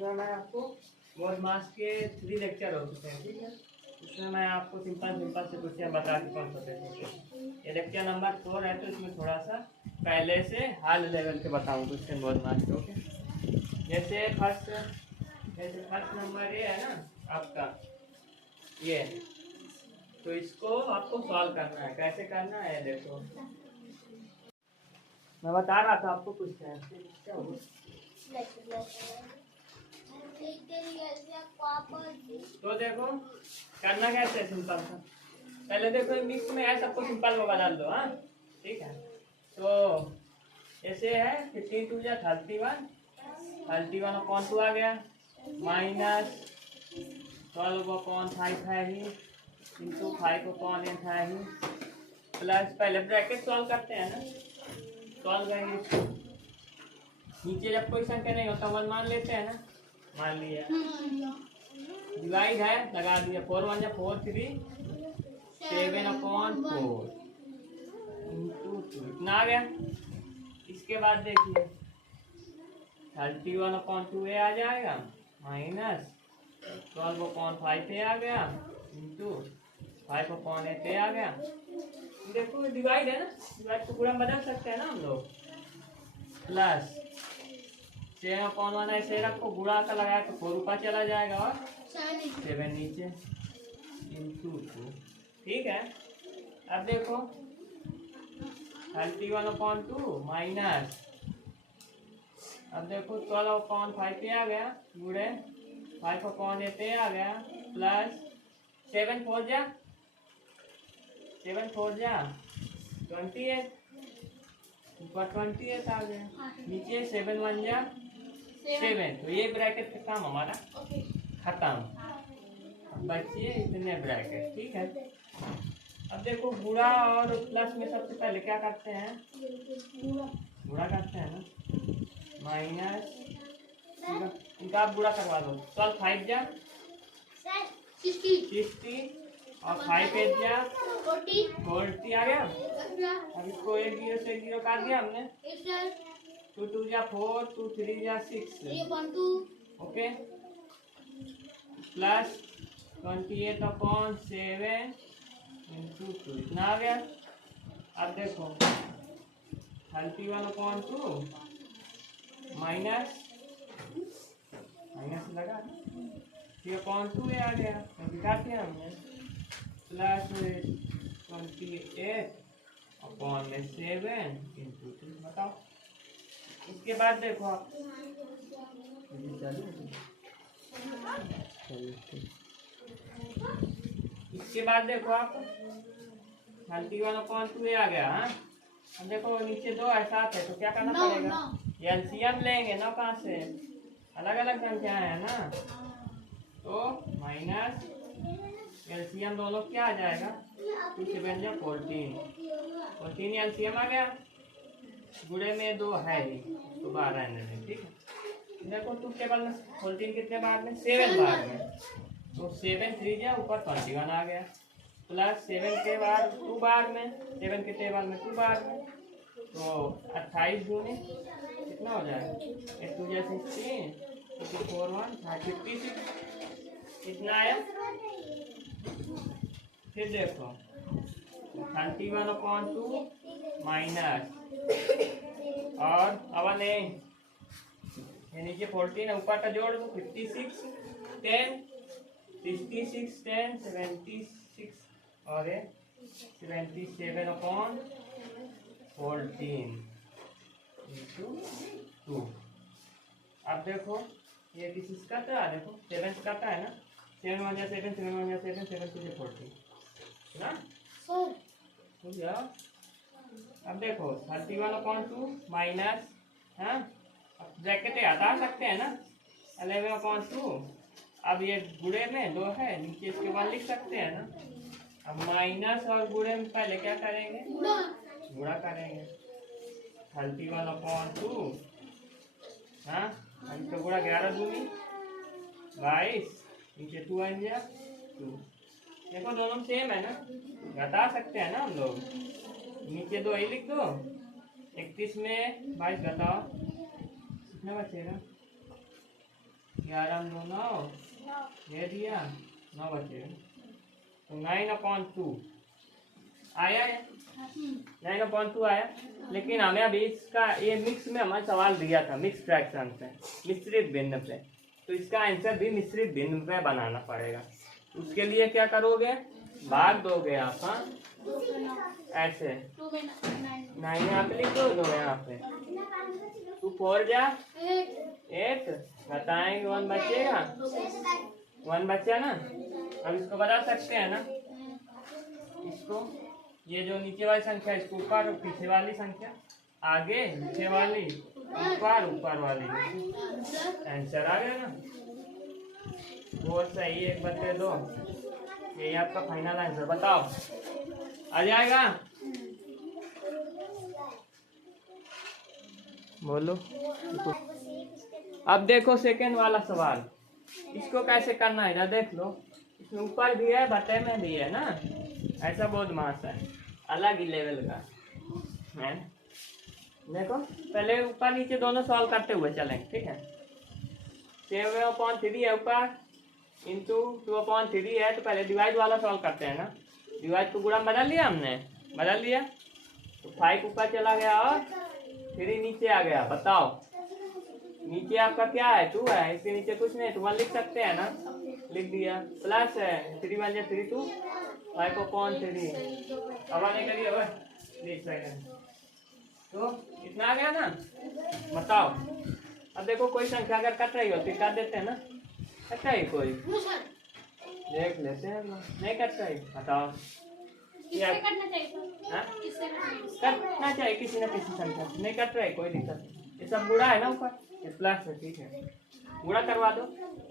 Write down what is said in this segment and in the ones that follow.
इसमें मैं आपको मोड मास के 3 लेक्चर हो चुके हैं, ठीक है। इसमें मैं आपको सिंपल से क्वेश्चन बता चुका हूँ सबसे। ये लेक्चर नंबर 4 है, तो इसमें थोड़ा सा पहले से हाई लेवल के बताऊँ क्वेश्चन मोड मास के, ओके। जैसे फर्स्ट नंबर ये है ना आपका, ये तो इसको आपको सॉल्व करना है। कैसे करना है देखो, मैं बता रहा था आपको कुछ है। तो देखो करना कैसे, सिंपल सा। पहले देखो मिक्स में है, सबको सिंपल में बदल दो, हाँ ठीक है। तो ऐसे है 15 2 या 31 अपॉन 2 आ गया, माइनस 12 अपॉन 5 है ही, इंटू 5 अपॉन 8 है ही, प्लस पहले ब्रैकेट सॉल्व करते हैं ना, सॉल्व करेंगे इसको। नीचे जब कोई संख्या नहीं होता 1 मान लेते हैं ना, मान लिया। डिवाइड है, लगा दिया, 4 1 या 4 3 7 अपॉन 4 इंटू 2, इतना आ गया। इसके बाद देखिए 31 अपॉन 2 ए आ जाएगा, माइनस 12 अपॉन 5 ए आ गया, इंटू 5 अपॉन 8 ए आ गया। देखो डिवाइड है ना, डिवाइड को पूरा बदल सकते हैं ना हम लोग, प्लस 7 अपॉन 1 ऐसे रखो, गुणा का लगाया तो 4 ऊपर चला जाएगा और 7 नीचे, इंटू 2, ठीक है। अब देखो 31 अपॉन 2 माइनस, अब देखो 12 अपॉन 5 आ गया, गुणे 5 अपॉन 8 आ गया, प्लस 7 4 जा 28, ऊपर 28 आ गया, नीचे 7 1 जा 7। तो ये ब्रैकेट का काम हमारा खत्म। अब बचिए इतने ब्रैकेट, ठीक है। अब देखो गुणा और प्लस में सबसे पहले क्या करते हैं, गुणा करते हैं ना, माइनस इनका आप गुणा करवा दो, 12 5 जा 60 और 5 8 जा 40 आ गया। अब इसको 1 0 से 1 0 काट दिया हमने, 2 2 जा 4 2 3 जा 6, ओके, प्लस 28 अपॉन 7 इंटू 2, इतना आ गया। अब देखो 31 अपॉन 2 माइनस लगा 3 अपॉन 2 आ गया, काट दिया हमने, प्लस 28 अपॉन 7 इंटू 2, बताओ। इसके बाद देखो आप इसके बाद देखो आप 31 अपॉन 2 आ गया, हाँ। अब देखो नीचे 2 है, 7 है, तो क्या करना पड़ेगा, एलसीएम लेंगे ना, कहाँ से, अलग अलग संख्या है ना, तो माइनस एलसीएम दोनों क्या आ जाएगा, 2 7 जा 14 एलसीएम आ गया, गुणे में 2 है ही तो 12 है, ठीक है। देखो 2 टेबल में 14 कितने बार में, 7 बार में, तो 7 3 जा ऊपर 21 आ गया, प्लस 7 के बाद 2 बार में, 7 के टेबल में 2 बार में, तो 28 दूनी कितना हो जाएगा, 8 2 जा 16 4 1 56, इतना आया। फिर देखो 31 अपॉन 2 माइनस, और अब नहीं, ये नीचे 14 है, ऊपर का जोड़ दो, 56 10 66 10 76 और 77 अपॉन 14 इंटू 2। अब देखो ये किसी से करता है, देखो 7 से करता है ना, 7 1 जा 7 7 1 जा 7 7 2 जा 14 ना, हो गया। अब देखो 31 अपॉन 2 माइनस, हाँ ब्रैकेट हटा सकते हैं ना, 11 अपॉन 2, अब ये गुणे में 2 है, नीचे इसके बाद लिख सकते हैं ना। अब माइनस और गुणे में पहले क्या करेंगे, गुणा करेंगे, 31 अपॉन 2, हाँ हम तो गुणा 11 दूनी 22, नीचे 2 आ गया 2। देखो दोनों सेम है ना, घटा सकते हैं ना हम लोग, नीचे 2 ही लिख दो, 31 में 22 घटाओ, कितना बचेगा, 11 में 9 ये दिया 9 बचे तो 9/2 आया है। 9/2 आया। लेकिन हमें अभी इसका ये मिक्स में हमारा सवाल दिया था मिक्स फ्रैक्शन पे, मिश्रित भिन्न पे, तो इसका आंसर भी मिश्रित भिन्न पे बनाना पड़ेगा। उसके लिए क्या करोगे, भाग दोगे आप, हाँ ऐसे 9 यहाँ पे लिख दो यहाँ पे 2 4 जा 8 बताएंगे 1 बचेगा 1 बचा ना। अब इसको बता सकते हैं ना, इसको ये जो नीचे वाली संख्या इसको ऊपर पीछे वाली संख्या आगे नीचे वाली ऊपर ऊपर वाली, आंसर आ गया ना। वो सही 1 बचे 2, यही आपका फाइनल आंसर। बताओ आ जाएगा, बोलो। अब देखो सेकंड वाला सवाल, इसको कैसे करना है देख लो। इसमें ऊपर भी है बटे में भी है ना, ऐसा बहुत मास है, अलग ही लेवल का है। देखो पहले ऊपर नीचे दोनों सॉल्व करते हुए चलेंगे, ठीक है। 7/3 है ऊपर इंटू 2/3 है, तो पहले डिवाइड वाला सॉल्व करते हैं ना। डिवाइड को गुणा बदल लिया हमने, बदल लिया तो 5 ऊपर चला गया और 3 नीचे आ गया। बताओ नीचे आपका क्या है 2 है, इसके नीचे कुछ नहीं तो 1 लिख सकते हैं ना, लिख दिया। प्लस है 3 1 3 2 5/3 अब आने के लिए तो इतना आ गया ना। बताओ अब देखो कोई संख्या अगर कट रही हो तो काट देते हैं ना, कट रही कोई देख लेते हैं, नहीं कट रही बताओ कटना चाहिए किसी न किसी संख्या, नहीं कट रही कोई दिक्कत नहीं। ये सब बुरा है ना ऊपर, ये प्लस है, ठीक है बुरा करवा दो।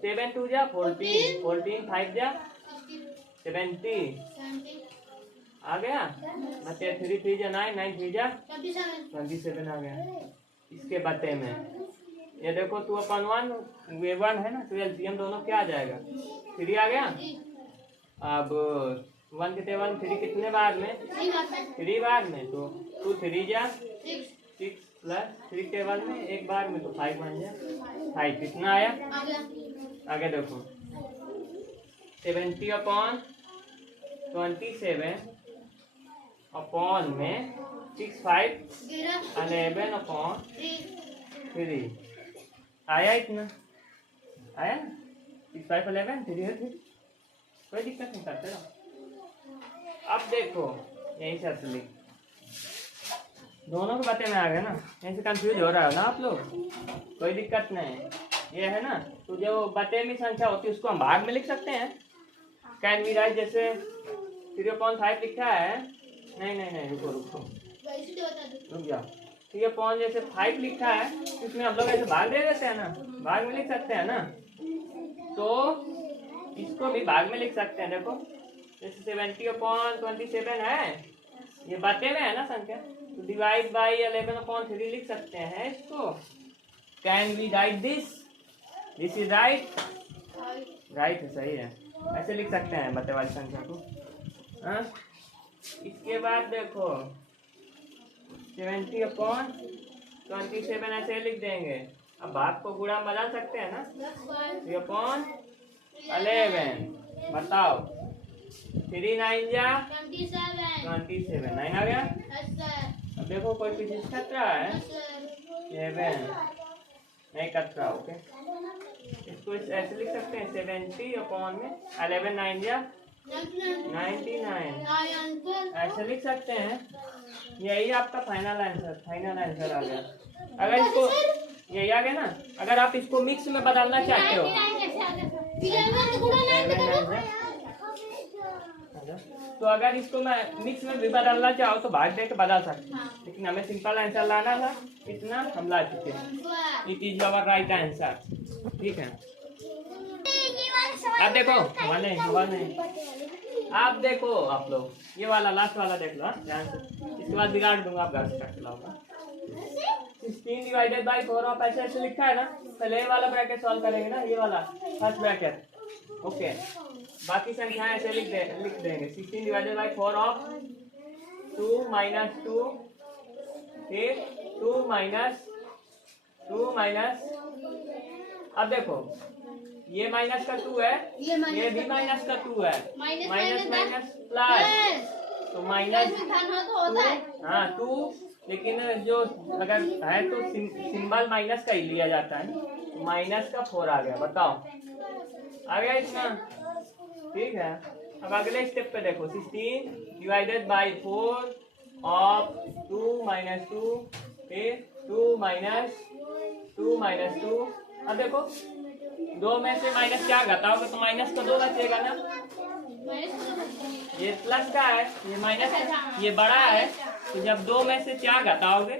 7 2 जा 14 14 5 जा 70 आ गया, बचे 3 3 जा 9 9 3 जा 27 आ गया। इसके बते में ये देखो 2/1 ये 1 है ना, तो एलसीएम दोनों क्या आ जाएगा 3 आ गया। अब 1 के 1 3 कितने बार में 3 बार में, तो 2 3 जा 6 प्लस 3 के 1 में एक बार में तो 5 बन जा 5 कितना आया। आगे देखो 70/27 अपॉन में 6 5 11/3 आया, इतना आया 6 5 11 3 है, कोई दिक्कत नहीं करते ना। अब देखो यही से असली दोनों के बातें में आ गए ना, यहीं से कंफ्यूज हो रहा है ना आप लोग, कोई दिक्कत नहीं। ये है ना, तो जो बटे में संख्या होती है उसको हम भाग में लिख सकते हैं। कैन वी राइट, जैसे 3/5 लिखा है, नहीं रुको रुक जाओ। 3/5 जैसे 5 लिखा है इसमें हम लोग ऐसे भाग दे देते हैं ना, भाग में लिख सकते हैं ना, तो इसको भी भाग में लिख सकते हैं। देखो जैसे 70/27 है, ये बटे में है ना संख्या, तो डिवाइड बाई 11/3 लिख सकते हैं इसको। Can we write this, this is right, right है, सही है, ऐसे लिख सकते हैं बटे वाली संख्या को। हाँ इसके बाद देखो 70/27 ऐसे लिख देंगे। अब भाग को गुणा बदल सकते हैं ना, 3/11 बताओ 3 9 जा 27 9 आ गया। अब देखो कोई पीछे कट रहा है 7 नहीं कट रहा, ओके इसको ऐसे लिख सकते हैं 70/11 9 जा 99 ऐसे लिख सकते हैं। यही आपका फाइनल आंसर आ गया। अगर इसको यही आ गया ना, अगर आप इसको मिक्स में बदलना चाहते हो तो अगर इसको मैं मिक्स में भी बदलना चाहो तो भाग दे के बदल सकते हैं, लेकिन हमें सिंपल आंसर लाना था, इतना हम ला चुके हैं। It is our right answer, ठीक है। अब देखो हवा नहीं आप देखो, आप लोग ये वाला लास्ट वाला देख लो ध्यान से, इसके बाद बिगाड़ दूंगा, आप घर से काट लाओगा। 16/4 आप ऐसे लिखा है ना, पहले ये वाला ब्रैकेट सॉल्व करेंगे ना, ये वाला फर्स्ट ब्रैकेट, ओके बाकी संख्याएं ऐसे लिख देंगे 16/4 ऑफ 2 - 2 फिर 2 - अब देखो ये माइनस का 2 है, ये भी माइनस का 2 है, माइनस माइनस प्लस, तो माइनस हाँ 2, लेकिन जो अगर है तो सिंबल माइनस का ही लिया जाता है, तो माइनस का 4 आ गया। बताओ आ गया इतना, ठीक है। अब अगले स्टेप पे देखो, 16 डिवाइडेड बाई 4 ऑफ 2 माइनस 2, फिर 2 माइनस 2। अब देखो 2 में से माइनस क्या घटाओगे तो माइनस का 2 बचेगा ना, ये प्लस का है, ये माइनस, ये बड़ा है, तो जब 2 में से 4 घटाओगे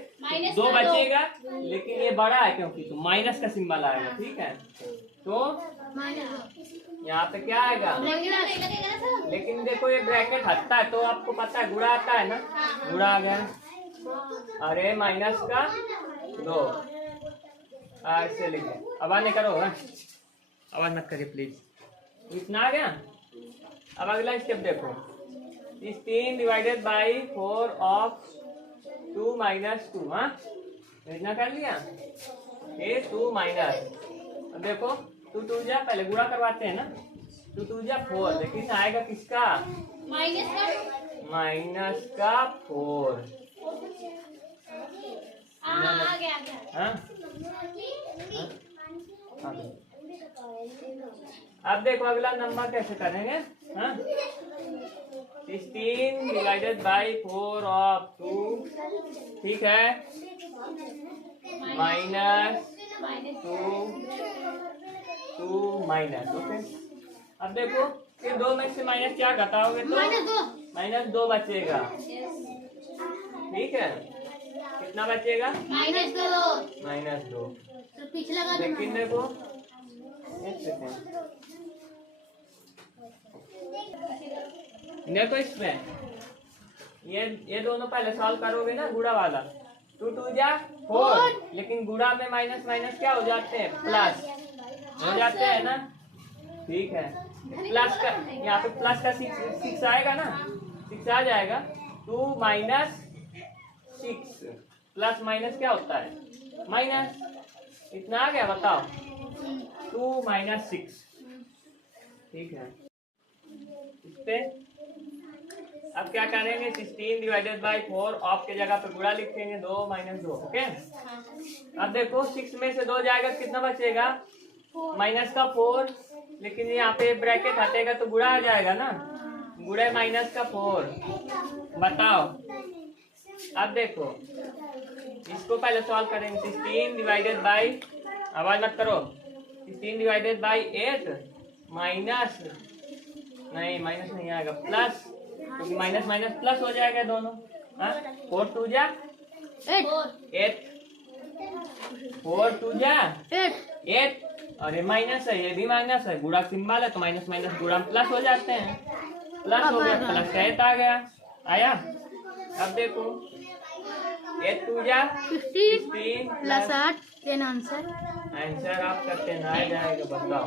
2 बचेगा, लेकिन ये बड़ा है क्योंकि तो माइनस का सिंबल आएगा, ठीक है। तो यहाँ पे क्या आएगा, लेकिन देखो ये ब्रैकेट हटता है तो आपको पता है गुणा आता है ना, गुणा आ गया। अरे माइनस का 2 ऐसे लिखे, आवाज नहीं करो, आवाज मत करिए प्लीज। इतना आ गया। अब अगला स्टेप देखो, 16 डिवाइडेड बाई 4 ऑफ 2 माइनस 2, हाँ इतना कर लिया, ये 2 माइनस। अब देखो 2 2 जा, पहले गुणा करवाते हैं ना, 2 2 जा 4, लेकिन आएगा किसका, माइनस का 4। आ गया हाँ? अब देखो अगला नंबर कैसे करेंगे, हाँ 16 डिवाइडेड बाई 4 ऑफ 2, ठीक है, माइनस 2 माइनस, ओके। अब देखो फिर 2 में से माइनस क्या घटाओगे तो माइनस 2 बचेगा, ठीक है। कितना बचेगा, माइनस 2। लेकिन देखो एक सेकेंड, देखो इसमें ये दोनों पहले सॉल्व करोगे ना, गुणा वाला 2 2 जा 4, लेकिन गुणा में माइनस माइनस क्या हो जाते हैं, प्लस हो जाते हैं ना, ठीक है। प्लस का यहाँ पे प्लस का 6 आएगा ना, 6 आ जाएगा। 2 माइनस 6, प्लस माइनस क्या होता है, माइनस। इतना आ गया, बताओ 2 माइनस 6, ठीक है। इस पे अब क्या करेंगे, 16 डिवाइडेड बाई 4 ऑफ के जगह पे गुणा लिखेंगे, 2 माइनस 2, ओके। अब देखो 6 में से 2 जाएगा, कितना बचेगा, माइनस का 4, लेकिन यहाँ पे ब्रैकेट हटेगा तो गुणा आ जाएगा ना, गुणा माइनस का 4। बताओ अब देखो इसको पहले सॉल्व करेंगे, 16 डिवाइडेड बाई, आवाज मत करो, 16 डिवाइडेड बाई 8 माइनस, नहीं माइनस नहीं आएगा, प्लस, क्योंकि माइनस माइनस प्लस हो जाएगा दोनों, हाँ 4 2 जा 8, 4 2 जा 8, और ये माइनस है, ये भी माइनस है, गुणा सिंबल है तो माइनस माइनस गुणा प्लस हो जाते हैं, प्लस हो गया, प्लस का 8 आ गया, आया। अब देखो 8 2 जा 16 प्लस 8, आंसर आप करते हैं, आ जाएगा, बताओ